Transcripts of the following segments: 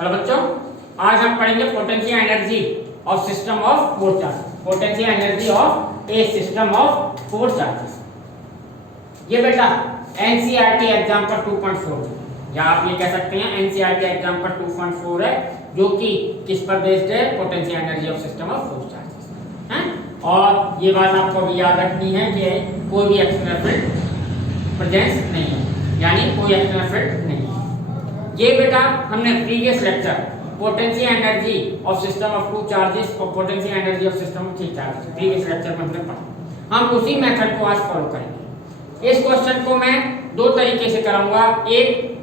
Hello बच्चों, आज हम पढ़ेंगे potential energy of system of four charges. Potential energy of A system of four charges. ये बेटा एनसीईआरटी एग्जांपल 2.4 या आप ये कह सकते हैं एनसीईआरटी एग्जांपल 2.4 है, जो कि किस पर बेस्ड है? Potential energy of system of four charges हैं। और ये बात आपको भी याद रखनी है कि कोई भी एक्सटर्नल फील्ड प्रेजेंस नहीं है, यानी कोई एक्सटर्नल फील्ड नहीं है। ये बेटा हमने previous lecture potential energy of system of two charges और potential energy of system of three charges previous lecture में हमने पढ़ा। हम उसी मेथड को आज फॉलो करेंगे। इस क्वेश्चन को मैं दो तरीके से कराऊंगा। एक,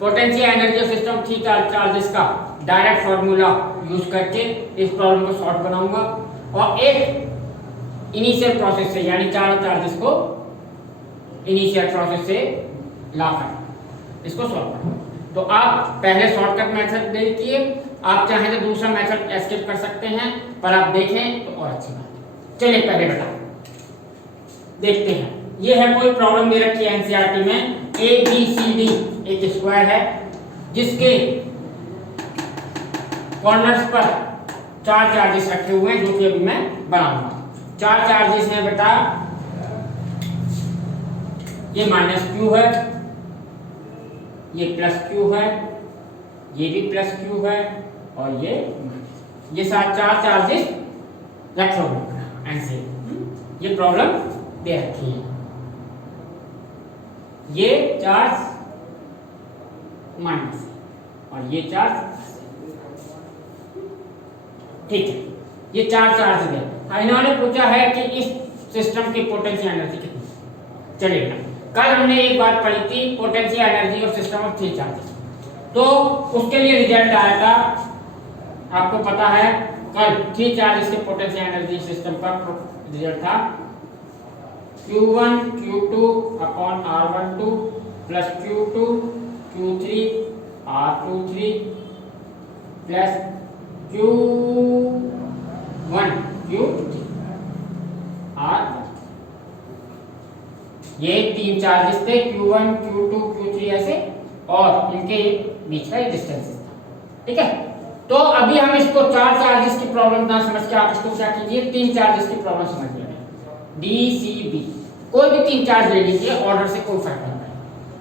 potential energy of system three charges का डायरेक्ट फॉर्मूला यूज करके इस प्रॉब्लम को सॉल्व बनाऊंगा, और एक इनिशियल प्रोसेस से, यानी चारों चार्जेस को इनिशियल प्रोसेस से लाकर इसको सॉल्व करूंगा। तो आप पहले शॉर्टकट मेथड देखिए, आप चाहें तो दूसरा मेथड स्किप कर सकते हैं, पर आप देखें तो और अच्छी बात है। चलिए पहले बेटा देखते हैं। ये है कोई प्रॉब्लम दे रखी है एनसीईआरटी में। ए बी सी डी एक स्क्वायर है जिसके कॉर्नर्स पर चार चार्जेस रखे हुए हैं, जो कि अभी मैं बनाऊंगा। चार चार्जेस हैं बेटा, ये माइनस क्यू है, ये प्लस क्यू है, ये भी प्लस क्यू है, और ये सात चार चार्जेस रखे हुए ऐसे। ये प्रॉब्लम दे रखी है। ये चार्ज माइनस और ये चार्ज, ठीक है। ये चार चार्ज है। इन्होंने पूछा है कि इस सिस्टम की पोटेंशियल एनर्जी कितनी। चलिए, कल हमने एक बात पढ़ी थी potential energy of system of three charges, तो उसके लिए रिजल्ट आया था, आपको पता है। कल थ्री चार्जेस के पोटेंशियल एनर्जी सिस्टम का रिजल्ट था Q1 Q2 upon R12 plus Q2 Q3 R23 plus Q1 Q3 R12। ये तीन चार्जेस थे, Q1 Q2 Q3 ऐसे, और इनके बीच का डिस्टेंस था। ठीक है, तो अभी हम इसको चार चार्जेस की प्रॉब्लम ना समझ के आप इसको क्या कीजिए, तीन चार्जेस की प्रॉब्लम समझ लीजिए। डी सी बी कोई भी तीन चार्ज ले लीजिए, ऑर्डर से कोई फर्क नहीं पड़ेगा।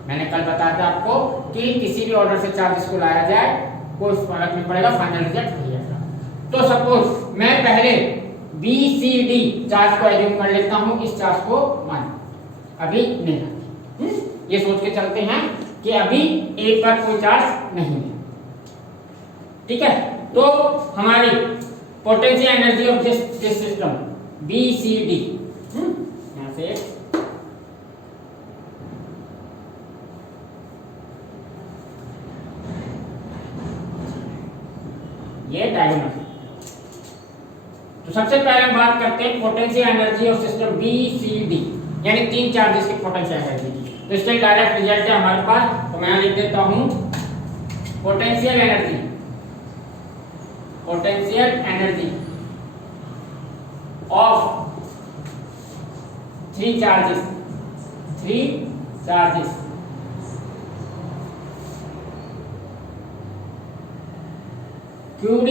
मैंने कल बताया था आपको कि किसी भी ऑर्डर से चार्जेस को लाया जाए कोई फर्क नहीं पड़ेगा, फाइनल रिजल्ट वही आएगा। तो सपोज मैं पहले बी सी डी चार्ज को एज्यूम कर लेता हूं, इस चार्ज को मान अभी नहीं, ये सोच के चलते हैं कि अभी ए पर कोई चार्ज नहीं है। ठीक है, तो हमारी potential energy of this system B C D, यहां से ये डायगोनल। तो सबसे पहले हम बात करते हैं potential energy of system B C D, यानी तीन चार्जेस की पोटेंशियल एनर्जी की। तो इसका डायरेक्ट रिजल्ट है हमारे पास, तो मैं लिख देता हूं potential energy of three charges QD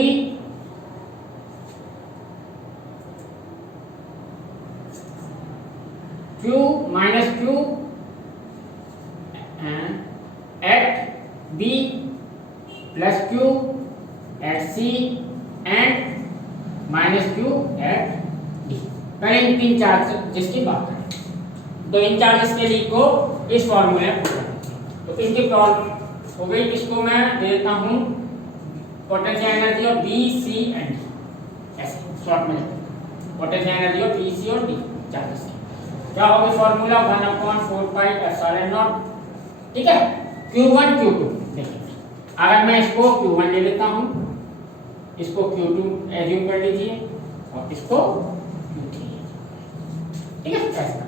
Q minus Q at B plus Q at C and minus Q at D। पहले इन तीन चार्ज जिसकी बात करें, तो इन चार्जेस के लिए को इस फॉर्मूले में तो इनकी प्रॉब्लम हो गई। इसको मैं देता हूं potential energy of B C and D, ऐसे शॉर्ट में potential energy of B C और डी चार्जेस की क्या होगा फॉर्मूला 1/4 पाई एप्सिलॉन नॉट। ठीक है, Q1 Q2 देखिए, अगर मैं इसको Q1 ले लेता हूं, इसको Q2 एज्यूम कर लीजिए और इसको Q3। ठीक है, कैसे?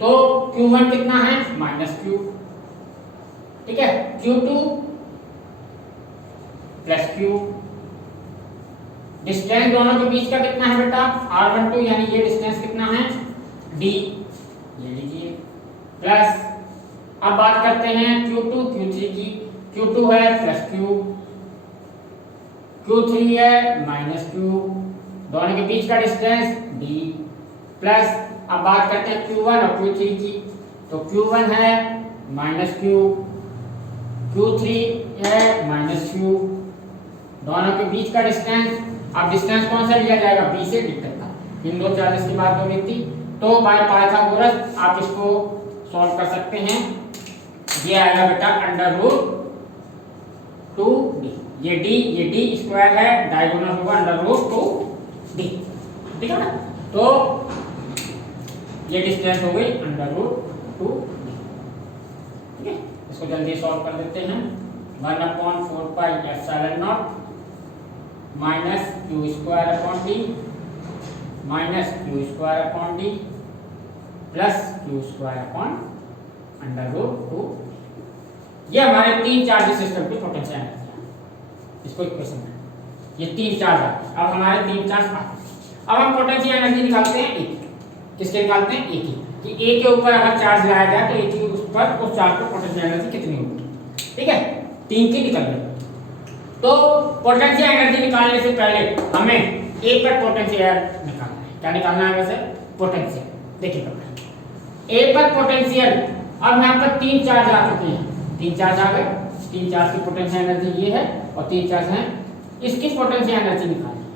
तो Q1 कितना है? Minus Q। ठीक है, Q2 प्लस Q। डिस्टेंस दोनों के बीच का कितना है बेटा? R12, यानी ये डिस्टेंस कितना है? D, ये लीजिए, प्लस अब बात करते हैं Q2 Q3 की। Q2 है प्लस Q, Q3 है माइनस Q, दोनों के बीच का डिस्टेंस D प्लस, अब बात करते हैं Q1 और Q3 की, तो Q1 है माइनस Q, Q3 है माइनस Q, दोनों के बीच का डिस्टेंस, अब डिस्टेंस कौन सा लिया जाएगा, B से D तक का। इन दो चार्जेस की बात हो रही थी, तो बाय पाइथागोरस आप इसको सॉल्व कर सकते हैं। ये आएगा बेटा अंडर रूट 2D, ये D स्क्वायर है, डायगोनल होगा अंडर रूट 2D, ठीक है ना। तो ये डिस्टेंस हो गई अंडर रूट 2D, ठीक है। इसको जल्दी सॉल्व कर देते हैं। 1/4 pi epsilon not minus Q square upon D minus Q square upon D plus Q square upon under root 2। ये हमारे तीन चार्ज सिस्टम की पोटेंशियल एनर्जी है, इसको इक्वेशन है, ये तीन चार्ज है। अब हमारे तीन चार्ज आ, अब हम पोटेंशियल एनर्जी निकालते हैं एक, किसके निकालते हैं, एक ही, कि ए के ऊपर अगर चार्ज लाया जाए तो ए के ऊपर उस चार्ज पर पोटेंशियल एनर्जी कितनी होगी, ठीक है। तीन की निकल गई। तो पोटेंशियल एनर्जी निकालने से पहले हमें ए पर पोटेंशियल निकालना है। क्या निकालना है वैसे, पोटेंशियल। देखिए ए पर पोटेंशियल, अब यहाँ पर तीन चार्ज आ चुके हैं, तीन चार्ज आ गए, तीन चार्ज की पोटेंशियल एनर्जी ये है और तीन चार्ज है, इसकी पोटेंशियल एनर्जी निकालनी है,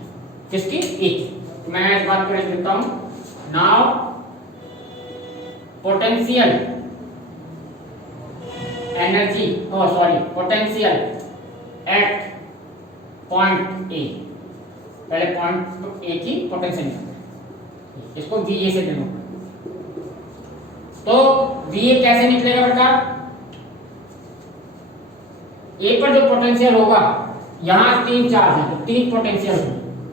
किसकी, एक। तो मैं इस बात को लिख देता हूं, now potential energy, potential at point ए, पहले पॉइंट ए की पोटेंशियल निकालना, इसको वी ए से डिनोट। तो वी ए कैसे निकलेगा बेटा, ए पर जो पोटेंशियल होगा, यहाँ तीन चार्ज है तो तीन पोटेंशियल होगी,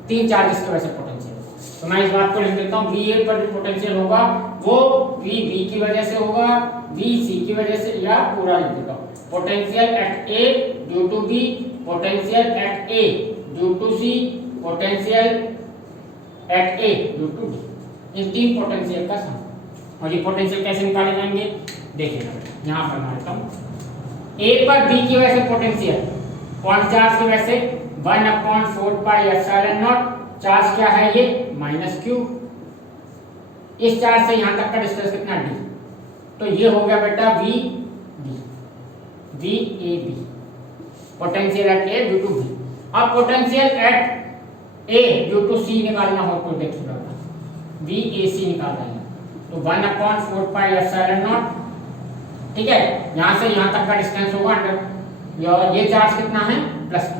तीन चार्जेस की वजह से पोटेंशियल। तो मैं इस बात को लिख देता हूँ, वी ए पर जो पोटेंशियल होगा वो वी बी की वजह से होगा, वी सी की वजह से, या पूरा लिख देता हूँ, potential at A due to b, potential at A due to c, potential at A due to d, इन तीन पोटेंशियल का सम। और ये पोटेंशियल कैसे निकाले जाएंगे, देखिएगा यहाँ पर मैं लिखता हूँ, ए पर बी की वजह से पोटेंशियल, पॉइंट चार्ज की वजह से 1/4 पाई एप्सिलॉन नॉट, चार्ज क्या है ये, माइनस Q, इस चार्ज से यहाँ तक का डिस्टेंस कितना D, तो ये हो गया बेटा v a b, potential at A due to b. अब potential at A due to c निकालना हो तो देखिएगा, वी ए सी निकालना है, तो 1/4 पाई एप्सिलॉन नॉट, ठीक है, यहां से यहां तक का डिस्टेंस होगा अंडर, ये चार्ज कितना है, प्लस Q,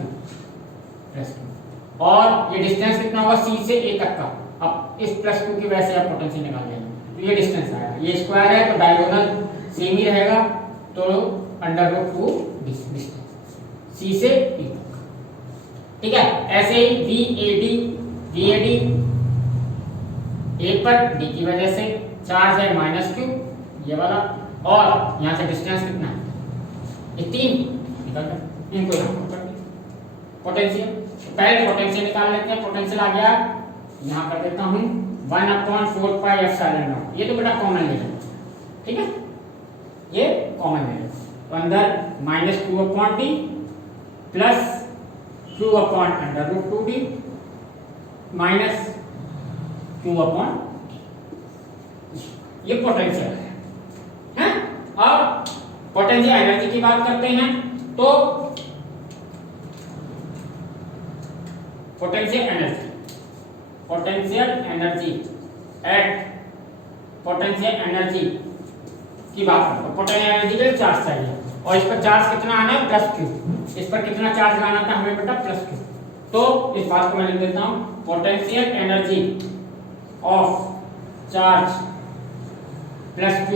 और ये डिस्टेंस कितना होगा C से A तक का। अब इस प्लस Q की वजह से आप पोटेंशियल निकाल लेंगे, तो ये डिस्टेंस आएगा, ये स्क्वायर है तो डायगोनल सेम ही रहेगा, तो अंडर रूट 2 डिस्टेंस C से A तक, ठीक है। ऐसे ही वी ए डी ए पर D की वजह से चार्ज है माइनस Q, ये वाला, और यहाँ से डिस्टेंस कितना है, ये तीन निकल गए, इनको यहाँ पर कर दिया पोटेंशियल। तो पहले पोटेंशियल निकाल लेते हैं, पोटेंशियल आ गया, यहाँ कर देता हूँ 1/4 पाई एप्सिलॉन नॉट, ये तो बेटा कॉमन ले लेंगे, ठीक है, ये कॉमन ले लेंगे, तो अंदर minus Q upon D plus Q upon under root 2D minus Q upon, ये पोटेंशियल है। अब पोटेंशियल एनर्जी की बात करते हैं, तो potential energy at potential energy की बात करते हैं, पोटेंशियल एनर्जी के चार्ज चाहिए, और इस पर चार्ज कितना आना है, प्लस Q, इस पर कितना चार्ज लाना था हमें बेटा, प्लस Q। तो इस बात को मैं लिख देता हूँ, potential energy of charge plus Q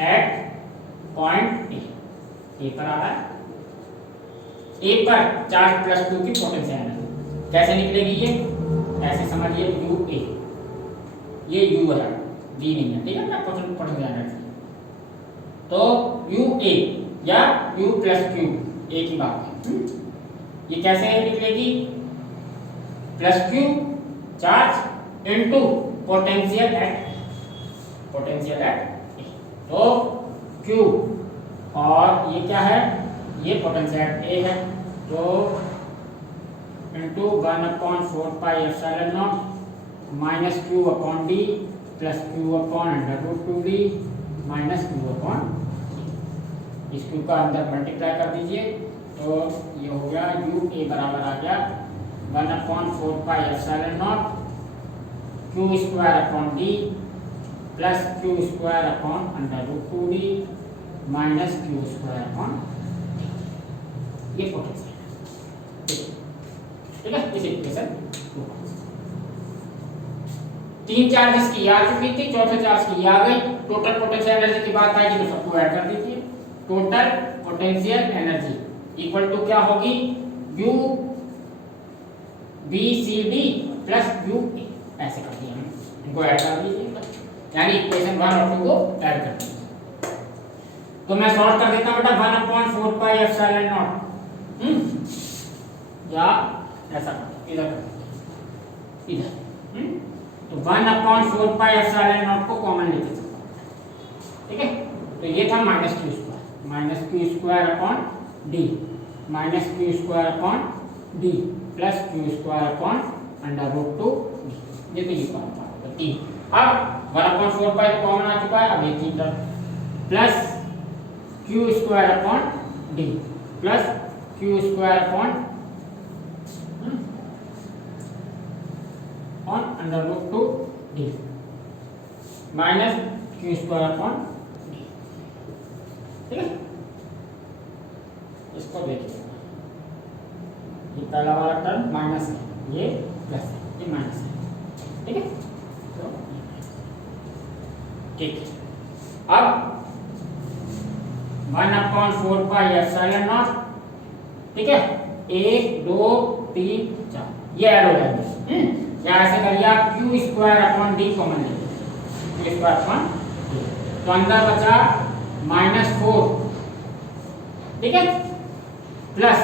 at point A पर आ रहा है, ए पर चार्ज प्लस Q की पोटेंशियल एनर्जी कैसे निकलेगी, ये ऐसे समझिए, यू ए, ये यू है, वी नहीं है, ठीक है ना, पोटेंशियल एनर्जी, तो यू ए या यू प्लस Q, ए की बात है, ये कैसे निकलेगी, plus Q charge into potential at a, तो Q और ये क्या है, ये पोटेंशियल एट ए है, तो into 1/4πε0 minus q upon d plus q upon √2d minus q upon इस q का अंदर मल्टीप्लाई कर दीजिए तो ये हो गया u a बराबर आ गया 1/4πε0 q square upon d plus q square upon √2d minus q square upon ये पोटेंशियल, ठीक है। इस इक्वेशन तीन चार्जेस की आ चुकी थी, चौथे चार्ज की आ गई। टोटल पोटेंशियल एनर्जी की बात आएगी तो सबको ऐड कर दीजिए। Total potential energy equal to क्या होगी, u b c d plus u a, ऐसे कर दिया हमने, इनको ऐड कर दीजिए, यानी इक्वेशन 1 और 2 को ऐड कर दीजिए। तो मैं सॉल्व कर देता हूं बेटा 1/4πε0 या ऐसा इधर इधर तो 1/4πε0 को कॉमन लेके चलता हूं, ठीक है। तो ये था minus q square upon d minus q square upon d plus q square upon √2d, ये तो ये पार्ट था 3। अब 1/4π कॉमन आ चुका है, अब ये 3 term plus q square upon d plus q square upon √2d minus q square upon d, ठीक है। इसको देखिए, ये पहला वाला टर्म माइनस है, ये प्लस है, ये माइनस है, ठीक है। तो ठीक है, अब 1/4πε0, ठीक है, 1 2 3 4 ये ऐड हो जाएंगे। या ऐसे करिए आप q square upon d common लीजिए, q स्क्वायर अपॉन d, तो अंदर बचा -4, ठीक है, plus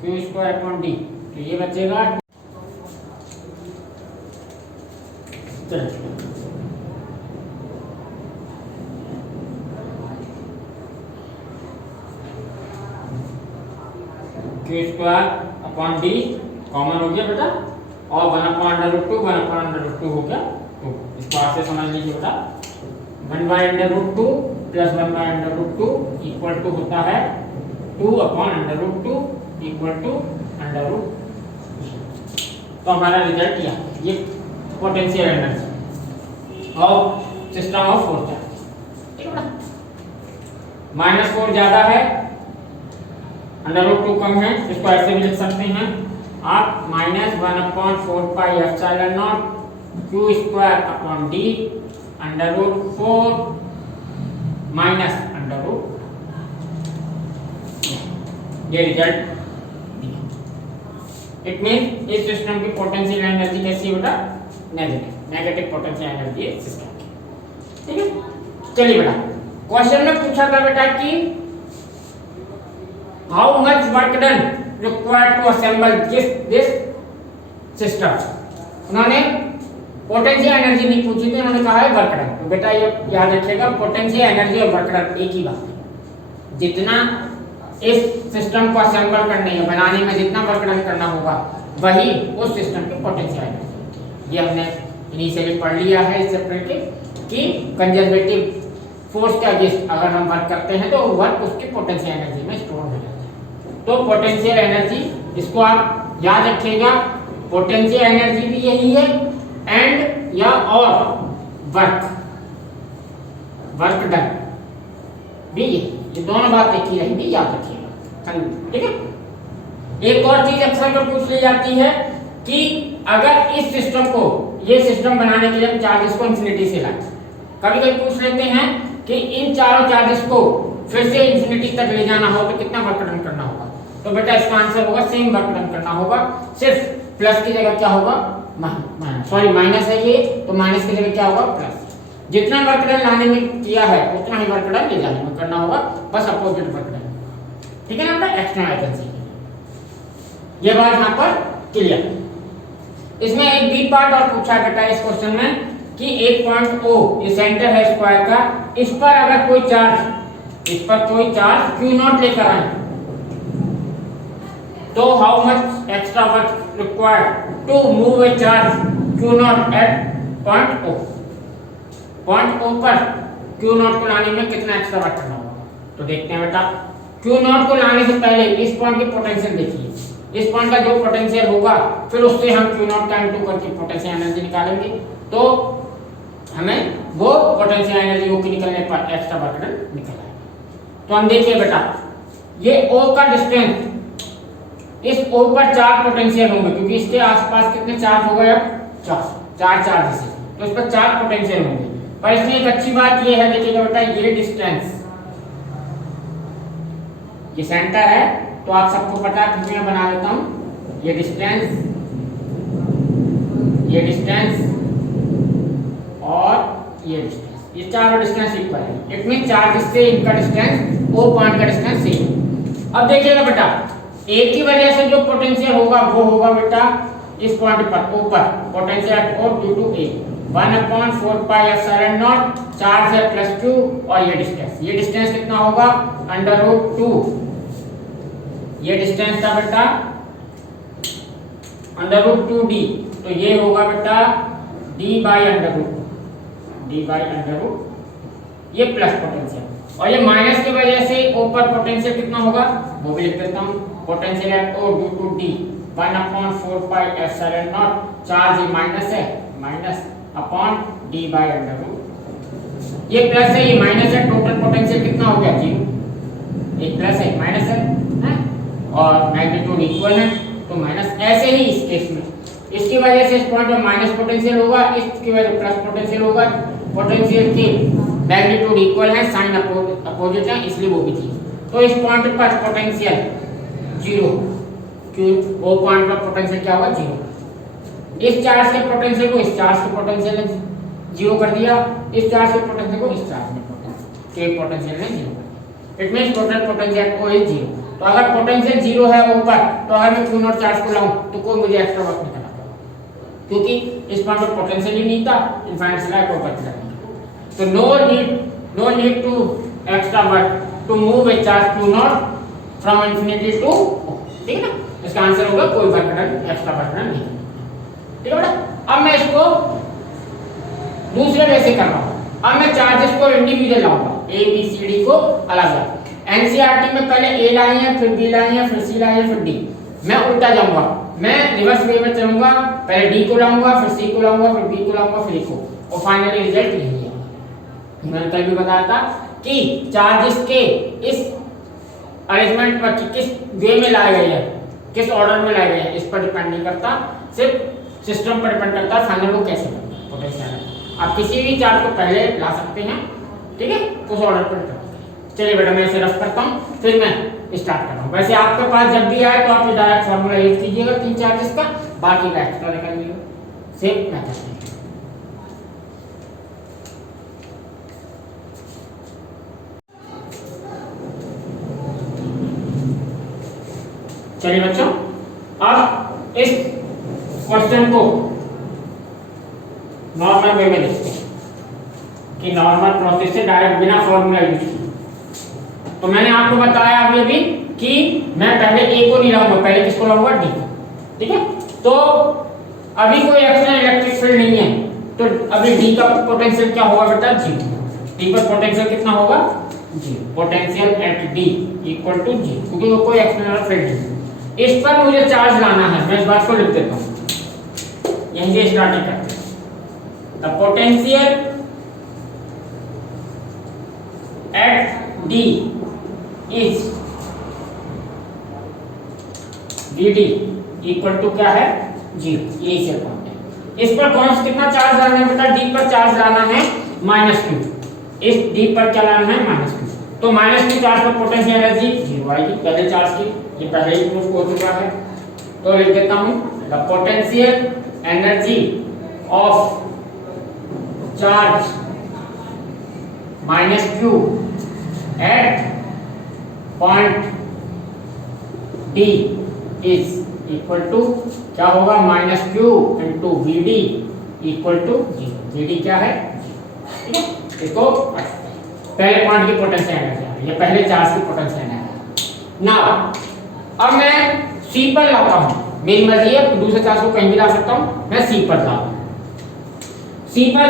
q square upon d, तो ये बचेगा चलिए q square upon d common हो गया बेटा, और 1/√2 हो गया। तो इस बात से समझ लीजिए बेटा 1/√2 प्लस 1/√2 इक्वल टू होता है 2/√2 इक्वल टू √2। तो हमारा रिजल्ट ये potential energy of system of four charge, ठीक है बेटा। -4 ज्यादा है, √2 कम है, इसको ऐसे भी लिख सकते हैं आप -1/4πε0 q square upon d √4 minus √, ये रिजल्ट। इट मीन इस सिस्टम की पोटेंशियल एनर्जी कैसी है बेटा, नेगेटिव पोटेंशियल एनर्जी है सिस्टम की, ठीक है। चलिए बेटा, क्वेश्चन में पूछा था बेटा कि how much work done required to assemble this system. उन्होंने पोटेंशियल एनर्जी नहीं पूछी थी, उन्होंने कहा है वर्क डन। तो बेटा ये याद रखिएगा, पोटेंशियल एनर्जी और वर्क डन एक ही बात है। जितना इस सिस्टम को असेंबल करने या बनाने में जितना वर्क डन करना होगा वही उस सिस्टम की पोटेंशियल एनर्जी। ये हमने इनिशियली पढ़ लिया है इस चैप्टर के कि कंजर्वेटिव फोर्स के अगेंस्ट अगर हम वर्क करते हैं तो वर्क उसकी पोटेंशियल एनर्जी में स्टोर हो जाता है। तो पोटेंशियल एनर्जी, इसको आप याद रखिएगा, पोटेंशियल एनर्जी भी यही है एंड या और वर्क डन भी ये दोनों बात एक ही रहेंगी, याद रखिएगा, ठीक है। एक और चीज अक्सर जो पूछ ली जाती है कि अगर इस सिस्टम को, ये सिस्टम बनाने के लिए हम चार्जेस को इंफिनिटी से लाएं, कभी कभी पूछ लेते हैं कि इन चारों चार्जेस को फिर से इंफिनिटी तक ले जाना हो तो कितना वर्क डन करना होगा। तो बेटा इसका आंसर होगा सेम वर्क डन करना होगा, सिर्फ प्लस की जगह क्या होगा, माइनस है ये, तो माइनस की जगह क्या होगा, प्लस। जितना वर्क डन लाने में किया है उतना ही वर्क डन ले जाने में करना होगा, बस अपोजिट वर्क डन, ठीक है ना बेटा, एक्सटर्नल एजेंसी। ये बात यहाँ पर क्लियर। इसमें एक बी पार्ट और पूछा बेटा इस क्वेश्चन में कि एक पॉइंट O, ये सेंटर है स्क्वायर का, इस पर अगर कोई चार्ज Q0 लेकर आए, तो how much extra work required to move a charge Q0 at point O। Point O पर Q0 को लाने में कितना एक्स्ट्रा वर्क करना होगा? तो देखते हैं बेटा, Q0 को लाने से पहले इस पॉइंट की पोटेंशियल देखिए, इस पॉइंट का जो पोटेंशियल होगा फिर उससे हम Q0 का इनटू करके पोटेंशियल एनर्जी निकालेंगे, तो हमें वो पोटेंशियल एनर्जी वो की निकलने पर एक्स्ट्रा वर्क डन निकल आएगा। तो हम देखिए बेटा, ये O का डिस्टेंस, इस O पर 4 पोटेंशियल होंगे क्योंकि इसके आसपास कितने चार्ज हो गए? अब 4 चार्ज से, तो इस पर 4 पोटेंशियल होंगे। पर इसमें एक अच्छी बात ये है, देखिएगा बेटा, ये डिस्टेंस, ये सेंटर है तो आप सबको पता है, क्योंकि मैं बना देता हूं, ये डिस्टेंस और ये डिस्टेंस, ये चारों डिस्टेंस इक्वल है। इट मीन चार्ज से इनका डिस्टेंस O पॉइंट का डिस्टेंस सेम। अब देखिएगा बेटा, A की वजह से जो पोटेंशियल होगा वो होगा बेटा इस पॉइंट पर O पर, potential at O due to A 1/4 pi epsilon not, charge है +q, और ये डिस्टेंस कितना होगा? √2। ये डिस्टेंस था बेटा √2d, तो ये होगा बेटा d/√2, ये प्लस पोटेंशियल, और ये माइनस की वजह से ऊपर पोटेंशियल कितना होगा वो भी लिख देता हूं, potential at O due to d 1/4 pi epsilon not, charge ये माइनस है, माइनस अपॉन d/√2, ये प्लस है, ये माइनस है, टोटल पोटेंशियल कितना हो गया? 0। एक प्लस है, माइनस है, और मैग्नीट्यूड इक्वल है, तो माइनस। ऐसे ही इस केस में इसकी वजह से इस पॉइंट में माइनस पोटेंशियल होगा, इसकी वजह से प्लस पोटेंशियल होगा, पोटेंशियल की मैग्नीट्यूड इक्वल है, साइन अपोजिट है, इसलिए वो भी थी। तो इस पॉइंट पर पोटेंशियल 0, क्यों वो पॉइंट पर पोटेंशियल क्या होगा? 0। इस चार्ज के पोटेंशियल को इस चार्ज के पोटेंशियल ने 0 कर दिया, इस चार्ज के पोटेंशियल को इस चार्ज के पोटेंशियल ने 0 कर दिया। It means total potential O is 0। तो अगर पोटेंशियल 0 है ऊपर, तो अगर मैं Q0 चार्ज को लाऊं तो कोई मुझे एक्स्ट्रा वर्क नहीं करना पड़ेगा, क्योंकि इस पॉइंट पर पोटेंशियल ही नहीं था, इनफाइनाइट स्लैब ऊपर चला गया। तो no need to extra work to move a charge Q0 from infinity to O। ठीक है ना, इसका आंसर होगा कोई work done, extra work done नहीं। ठीक है बेटा, अब मैं इसको दूसरे वे से कर रहा हूं। अब मैं चार्जेस को इंडिविजुअल लाऊंगा, A B C D को अलग-अलग। एनसीईआरटी में पहले A लाई है, फिर B लाई है, फिर C लाई है, फिर D। मैं उल्टा जाऊंगा, मैं रिवर्स वे में चलूंगा, पहले D को लाऊंगा, फिर C को लाऊंगा, फिर B को लाऊंगा, फिर A को, और फाइनली रिजल्ट यही है। मैंने कल भी बताया था कि चार्जेस के इस अरेंजमेंट पर किस वे में लाए गए हैं, किस ऑर्डर में लाए गए हैं, इस पर डिपेंड नहीं करता, सिर्फ सिस्टम पर डिपेंड करता है फाइनल वो कैसे बनता है पोटेंशियल। आप किसी भी चार्ज को पहले ला सकते हैं, ठीक है, उस ऑर्डर पर डिपेंड। चलिए बेटा, मैं इसे रफ करता हूं, फिर मैं स्टार्ट कर रहा हूं। वैसे आपके पास जब भी आए तो आप डायरेक्ट फार्मूला यूज कीजिएगा 3 चार्जेस का, बाकी का एक्स्ट्रा निकालिएगा, सेम मेथड है। चलिए बच्चों, अब इस क्वेश्चन को नॉर्मल वे में लिखते हैं कि नॉर्मल प्रोसेस से डायरेक्ट बिना फॉर्मूला यूज किए। तो मैंने आपको बताया अभी कि मैं पहले A को नहीं लाऊंगा, पहले किसको लाऊंगा? D। ठीक है, तो अभी कोई एक्सटर्नल इलेक्ट्रिक फील्ड नहीं है, तो अभी D का पोटेंशियल क्या होगा बेटा? 0। D पर पोटेंशियल कितना होगा? 0। Potential at D equal to 0, क्योंकि वो कोई एक्सटर्नल फील्ड नहीं है। इस पर मुझे चार्ज लाना है, मैं इस बात को लिख देता हूं, यहीं से स्टार्टिंग करते हैं। The potential at D is Vd equal to क्या है? 0। यही से पॉइंट है। इस पर कौन सा कितना चार्ज लाना है बेटा? D पर चार्ज लाना है -q। इस D पर क्या लाना है? -q। तो -q चार्ज पर पोटेंशियल एनर्जी 0 आएगी, पहले चार्ज की, ये पहले ही प्रूफ हो चुका है। तो लिख देता हूं, the potential energy of charge -q at point D is equal to क्या होगा? -q into Vd equal to 0। Vd क्या है? ठीक है, इसको पहले पॉइंट की पोटेंशियल एनर्जी, ये पहले चार्ज की पोटेंशियल एनर्जी। नाउ अब मैं सी पर लाता हूँ, मेरी मर्जी है, दूसरे चार्ज को कहीं भी ला सकता हूँ, मैं सी पर लाऊं। सी पर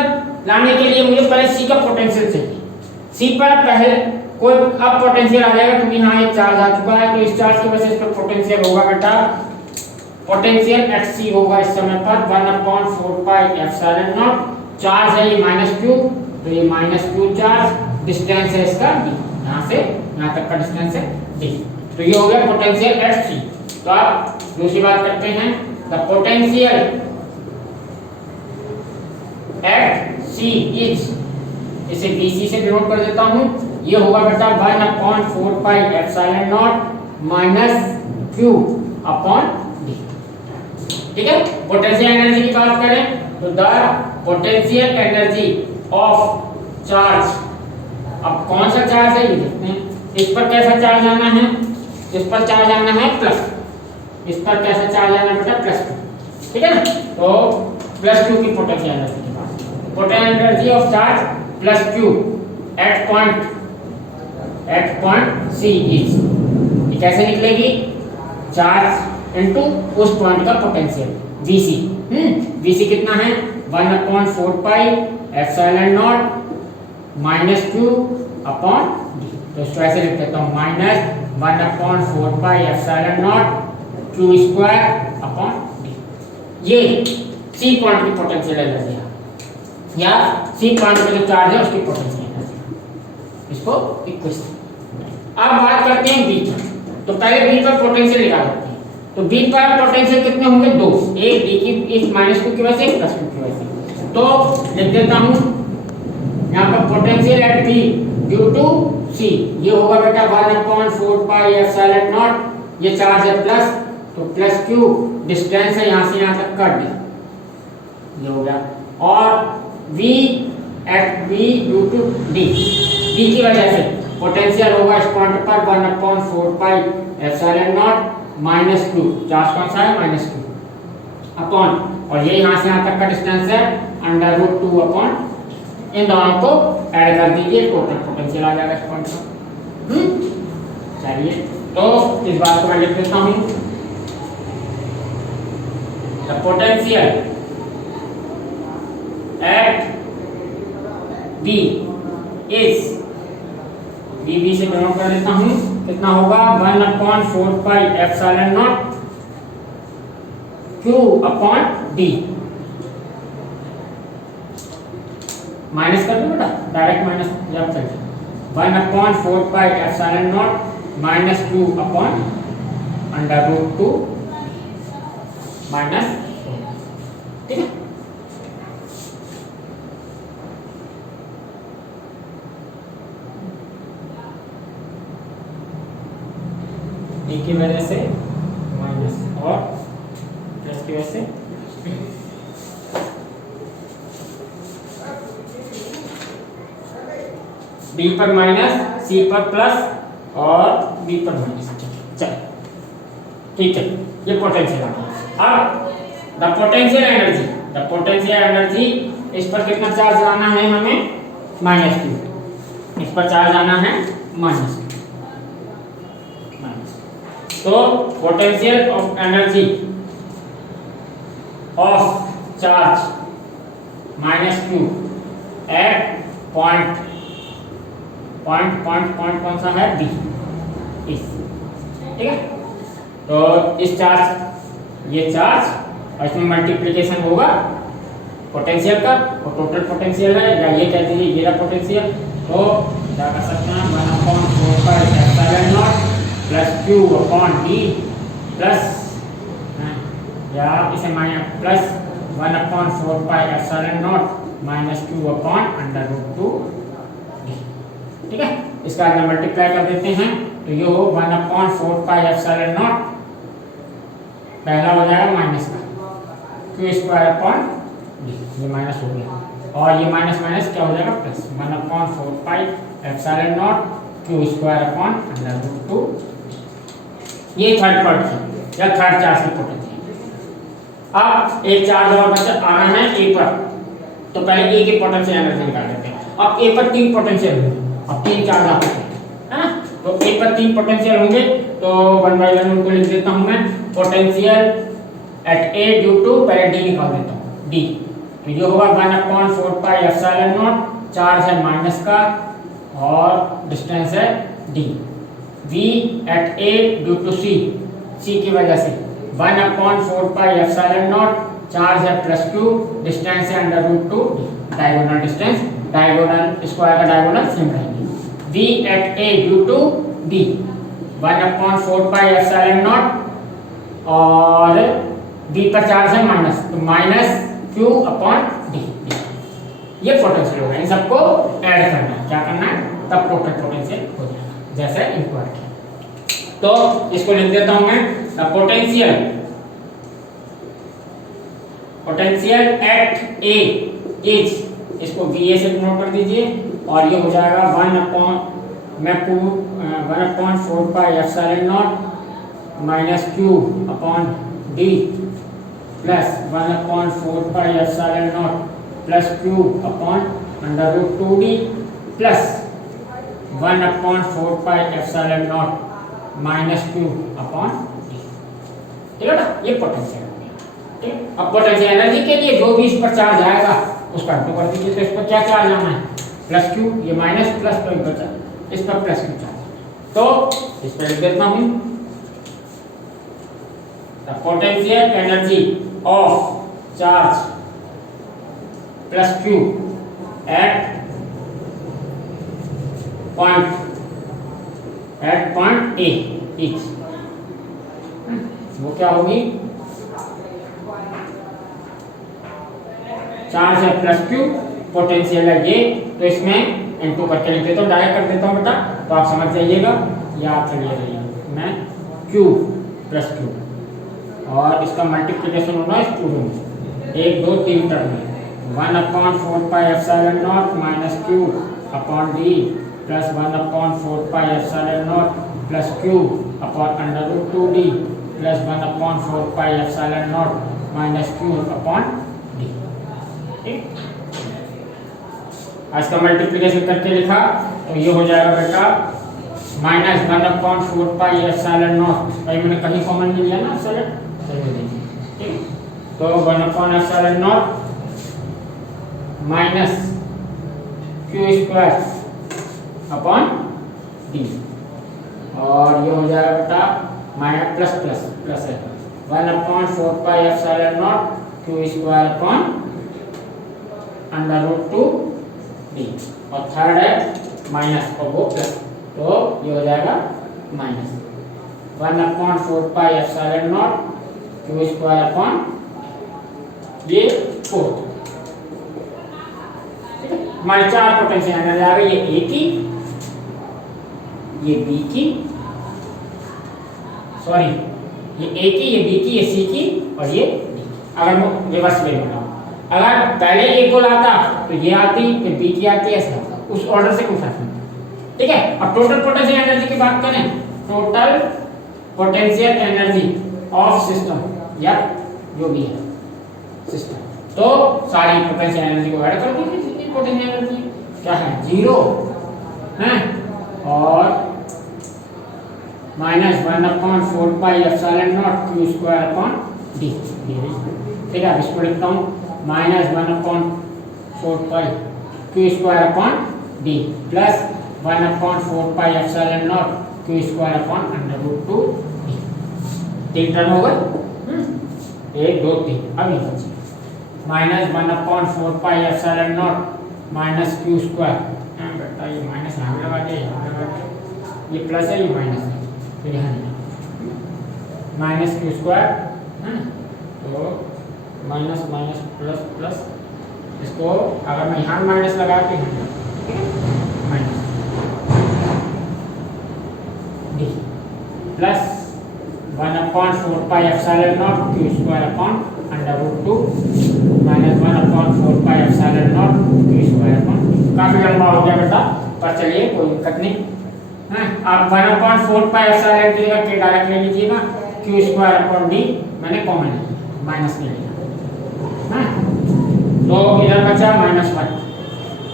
लाने के लिए मुझे पहले सी का पोटेंशियल चाहिए। सी पर पहले कोई अब पोटेंशियल आ जाएगा क्योंकि यहाँ एक चार्ज आ चुका है, तो इस चार्ज की वजह से इस पर पोटेंशियल होगा बेटा, पोटेंशियल एट सी होगा इस समय पर 1/4 पाई एप्सिलॉन नॉट। चार्ज है ये -q, तो ये -q चार्ज, डिस्टेंस है इसका d, यहाँ से यहाँ तक का डिस्टेंस है d, तो ये हो गया पोटेंशियल एट सी। तो आप दूसरी बात करते हैं, the potential at C is, इसे BC से डिनोट कर देता हूँ, ये होगा बेटा 1/4 pi epsilon not -q upon d। ठीक है, पोटेंशियल एनर्जी की बात करें तो the potential energy of charge, अब कौन सा चार्ज है ये देखते हैं, इस पर कैसा चार्ज आना है, इस पर चार्ज आना है प्लस, इस पर कैसा चार्ज आना है बेटा +2, ठीक है ना, तो +2 की पोटेंशियल एनर्जी की बात, potential energy of charge +q at point C is, ये कैसे निकलेगी, चार्ज इनटू उस पॉइंट का पोटेंशियल VC, VC कितना है 1/4 pi epsilon not -q upon d, तो इसको ऐसे लिख देता हूँ -1/4 pi epsilon not q square upon d। ये C पॉइंट की पोटेंशियल एनर्जी है, या C पॉइंट पे जो चार्ज है उसकी पोटेंशियल एनर्जी, इसको इक्वेशन। अब बात करते हैं B पर, तो पहले B पर पोटेंशियल निकाल लेते हैं, तो B पर पोटेंशियल कितने होंगे, 2, एक D की इस -q की वजह से, +q की वजह से, तो लिख देता हूँ यहाँ पर potential at B due to C, ये होगा बेटा 1/4 पाई एप्सिलॉन नॉट, ये चार्ज है प्लस, तो +q, डिस्टेंस है यहाँ से यहाँ तक का d, ये हो गया, और V at B due to D, D की वजह से पोटेंशियल होगा इस पॉइंट पर 1/4 pi epsilon not -q, charge कौन सा है -q अपॉन, और ये यहाँ से यहाँ तक का डिस्टेंस है √2 अपॉन, इन दोनों को ऐड कर दीजिए, टोटल पोटेंशियल आ जाएगा इस पॉइंट पर। चलिए, तो इस बात को मैं लिख देता हूँ, the potential at B is, B से डिनोट कर देता हूँ, कितना होगा 1/4 pi epsilon not q upon d, minus कर दो बेटा, डायरेक्ट माइनस जब चल 1/4 pi epsilon not -q upon √2 minus, ठीक है। D की वजह से माइनस और प्लस की वजह से, B पर माइनस, C पर प्लस और B पर माइनस, चल ठीक है, ये पोटेंशियल आ गया। अब द पोटेंशियल एनर्जी, इस पर कितना चार्ज लाना है हमें, -q, इस पर चार्ज आना है -q, तो potential of energy of charge -q at point कौन सा है, B, इस, ठीक है, तो इस चार्ज, ये चार्ज और इसमें मल्टीप्लिकेशन होगा पोटेंशियल का, और टोटल पोटेंशियल है, या ये कह दीजिए ये पोटेंशियल, तो क्या कर सकते हैं 1/4 pi epsilon not +q upon d plus, या इसे plus 1/4 pi epsilon not -q upon √2 d, ठीक है, इसका अगर मल्टीप्लाई कर देते हैं तो ये हो 1/4 पाई एप्सिलॉन नॉट, पहला हो जाएगा माइनस का q स्क्वायर अपॉन d, ये माइनस हो गया, और ये माइनस माइनस क्या हो जाएगा plus 1/4 pi epsilon not q square upon √2, ये थर्ड पार्ट की या थर्ड चार्ज की पोटेंशियल। अब एक चार्ज और बचा आ रहा है ए पर, तो पहले ए की पोटेंशियल एनर्जी निकाल लेते हैं। अब ए पर 3 पोटेंशियल है, अब 3 चार्ज आते हैं, है ना, तो एक पर 3 पोटेंशियल होंगे, तो 1 बाई 1 उनको लिख देता हूं मैं। Potential at A due to, पहले डी निकाल देता हूं, डी तो ये होगा 1/4 पाई एप्सिलॉन नॉट, चार्ज है माइनस का और डिस्टेंस है D. v at A due to C, C की वजह से 1/4 पाई एप्सिलॉन नॉट, चार्ज है +q, डिस्टेंस है √2, डायगोनल डिस्टेंस, डायगोनल स्क्वायर का डायगोनल सेम रहेंगे। v at a due to d 1/4 pi epsilon nought और b पर चार्ज है माइनस, तो -q/d। ये पोटेंशियल होगा, इन सबको ऐड करना है, क्या करना है, तब टोटल पोटेंशियल हो जाएगा, जैसे इनको ऐड किया। तो इसको लिख देता हूं मैं, पोटेंशियल एट ए इज, इसको VA से नोट कर दीजिए, और ये हो जाएगा 1/4 pi epsilon not -q/d plus 1/4 pi epsilon not plus q/√2d plus 1/4 pi epsilon not -q/d। ठीक है ना, ये पोटेंशियल हो गया। ठीक है, अब पोटेंशियल एनर्जी के लिए जो भी इस पर चार्ज आएगा उसका अंतर कर दीजिए, तो इस पर क्या चार्ज आना है, +q, ये माइनस प्लस तो बचा, इस पर +q चार्ज, तो इस पर लिख देता हूं the potential energy of charge +q at point A is, वो क्या होगी, चार्ज है +q, पोटेंशियल है ये, तो इसमें n2 करके लिख देता हूँ, डायरेक्ट कर देता हूँ बेटा, तो आप समझ जाइएगा, या आप चलिए रहिए, मैं q +q और इसका मल्टीप्लिकेशन होगा इस पूरे में, 1 2 3 टर्म में, 1/4 pi epsilon not -q/d plus 1/4 pi epsilon not plus q/√2d plus 1/4 pi epsilon not -q/d। ठीक, आज का मल्टीप्लिकेशन करके लिखा, तो ये हो जाएगा बेटा -1/4 पाई एप्सिलॉन नॉट, भाई मैंने कहीं कॉमन नहीं लिया ना एप्सिलॉन, ठीक, तो 1/एप्सिलॉन नॉट -q²/d और ये हो जाएगा बेटा माइनस प्लस है 1/4 pi epsilon not q² √2d और थर्ड है माइनस और वो प्लस, तो ये हो जाएगा minus 1/4 pi epsilon not q² ये 4, हमारे 4 पोटेंशियल एनर्जी आ गई, ये ए की, ये बी की, सॉरी ये ए की, ये बी की, ये सी की और ये डी की। अगर मैं रिवर्स वे में बनाऊं, अगर पहले ए को लाता तो ये आती, फिर बी की आती, ऐसा उस ऑर्डर से कोई फर्क नहीं। ठीक है, अब टोटल पोटेंशियल एनर्जी की बात करें, total potential energy of system या जो भी है सिस्टम, तो सारी पोटेंशियल एनर्जी को ऐड कर दीजिए, पोटेंशियल एनर्जी क्या है 0 है और -1/4 पाई एप्सिलॉन नॉट q²/d। ठीक है, अब इसको लिखता हूँ -1/4 पाई q²/d plus 1/4 pi epsilon not q²/√2d। 3 term हो गए, 1 2 3, अब ये बची -1/4 पाई एप्सिलॉन नॉट -q², बेटा ये माइनस यहाँ लगा के, ये प्लस है, ये माइनस है, तो यहाँ -q², तो माइनस माइनस प्लस प्लस, इसको अगर मैं यहाँ माइनस लगा के minus D plus 1/4 pi epsilon not q²/√2 minus 1/4 pi epsilon not q²/, काफी लंबा हो गया बेटा, पर चलिए कोई दिक्कत नहीं है। आप 1/4 पाई एप्सिलॉन की जगह के डायरेक्ट ले लीजिएगा, q²/d मैंने कॉमन लिया, माइनस नहीं लिया, तो इधर बचा -1,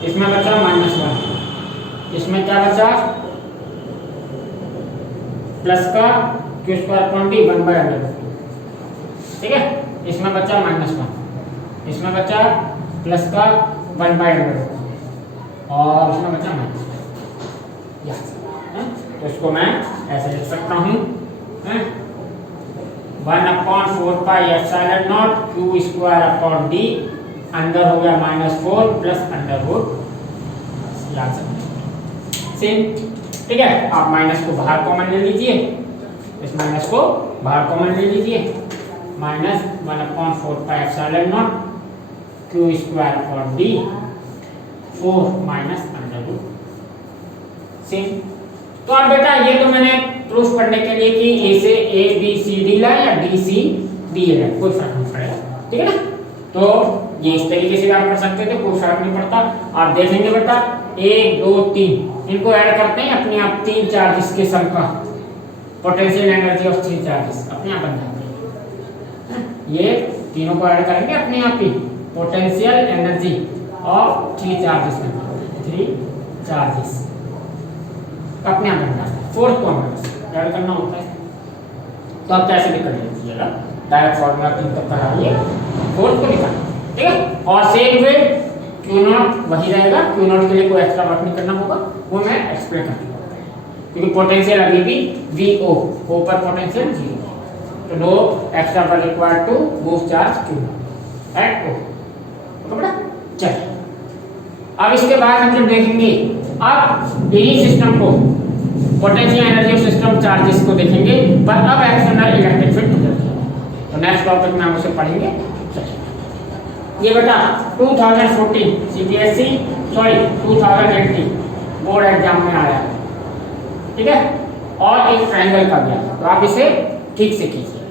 इसमें बचा -1, इसमें क्या बचा प्लस का क्यू स्क्वायर अपॉन डी 1/√2। ठीक है, इसमें बचा -1, इसमें बचा प्लस का 1/√2 और इसमें बचा माइनस। तो इसको मैं ऐसे लिख सकता हूँ 1/4πε0 क्यू स्क्वायर अपॉन डी, अंदर हो गया -4 प्लस √ सेम। ठीक है, आप माइनस को बाहर कॉमन ले लीजिए, इस माइनस को बाहर कॉमन ले लीजिए, -1/4πε0 q square upon d 4 √ same. तो अब बेटा ये तो मैंने प्रूफ करने के लिए कि ए से ए बी सी डी ला या डी सी डी ला, कोई फर्क नहीं पड़ेगा। ठीक है ना, तो ये इस तरीके से आप कर सकते थे, कोई फर्क नहीं पड़ता। आप देखेंगे बेटा 1 2 3 इनको ऐड करते हैं, अपने आप 3 चार्जेस के सम का पोटेंशियल एनर्जी ऑफ 3 चार्जेस अपने आप बन जाते हैं। ये तीनों को ऐड करेंगे अपने आप ही पोटेंशियल एनर्जी ऑफ 3 चार्जेस बन जाते हैं, 3 चार्जेस अपने आप बन जाता है। फोर्थ को हमें ऐड करना होता है, तो आप कैसे भी कर लीजिएगा, डायरेक्ट फॉर्मूला 3 तक कराइए, फोर्थ को निकालिए। ठीक है, और सेम वे Q0 वही रहेगा, Q0 के लिए कोई एक्स्ट्रा वर्क नहीं करना होगा, वो मैं एक्सप्लेन कर दूंगा, क्योंकि पोटेंशियल अभी भी VO, O पर पोटेंशियल 0, तो no extra work required to move charge Q0 at O। तो बेटा चलिए अब इसके बाद हम जब देखेंगे, अब इन्हीं सिस्टम को potential energy of system charges को देखेंगे, पर अब एक्सटर्नल इलेक्ट्रिक फील्ड देखेंगे। तो नेक्स्ट टॉपिक में हम उसे पढ़ेंगे। ये बेटा 2014 CBSE 2018 बोर्ड एग्जाम में आया, ठीक है, और एक ट्रायंगल का दिया, तो आप इसे ठीक से कीजिए।